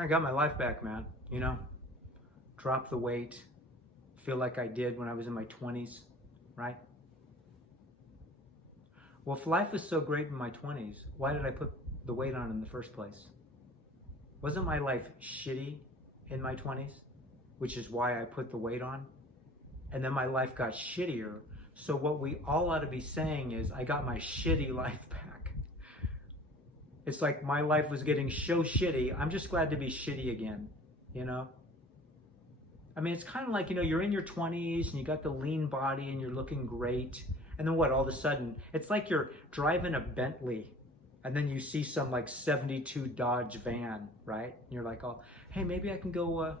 I got my life back, man. You know, drop the weight, feel like I did when I was in my 20s, right? Well, if life was so great in my 20s, why did I put the weight on in the first place? Wasn't my life shitty in my 20s, which is why I put the weight on? And then my life got shittier. So what we all ought to be saying is, I got my shitty life back. It's like my life was getting so shitty, I'm just glad to be shitty again, you know? I mean, it's kind of like, you're in your 20s and you got the lean body and you're looking great. And then what, all of a sudden, it's like you're driving a Bentley and then you see some like 72 Dodge van, right? And you're like, oh, hey, maybe I can go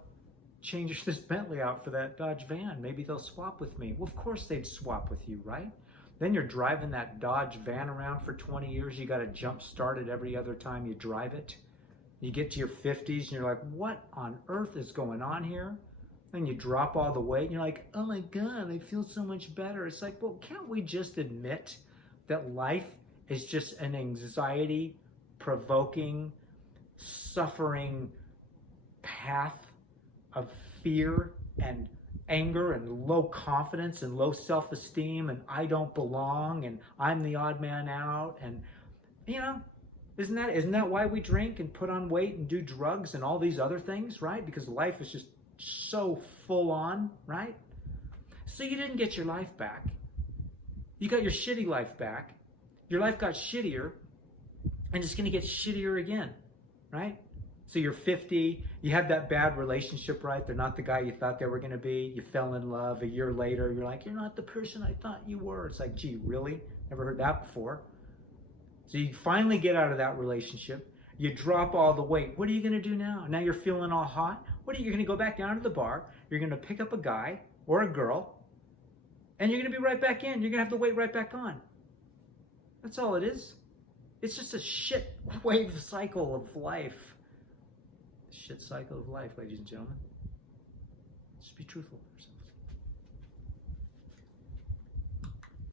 change this Bentley out for that Dodge van. Maybe they'll swap with me. Well, of course they'd swap with you, right? Then you're driving that Dodge van around for 20 years. You got to jump start it every other time you drive it. You get to your 50s and you're like, what on earth is going on here? And you drop all the weight and you're like, oh my God, I feel so much better. It's like, well, can't we just admit that life is just an anxiety provoking, suffering path of fear and anger and low confidence and low self-esteem and I don't belong and I'm the odd man out? And isn't that why we drink and put on weight and do drugs and all these other things, right? Because life is just so full on, right? So you didn't get your life back. You got your shitty life back. Your life got shittier and it's going to get shittier again, right? So you're 50, you have that bad relationship, right? They're not the guy you thought they were going to be. You fell in love. A year later, you're like, you're not the person I thought you were. It's like, gee, really? Never heard that before. So you finally get out of that relationship. You drop all the weight. What are you going to do now? Now you're feeling all hot. What are you going to go back down to the bar? You're going to pick up a guy or a girl, and you're going to be right back in. You're going to have the weight right back on. That's all it is. It's just a shit wave cycle of life. Shit cycle of life, ladies and gentlemen. Just be truthful with yourself.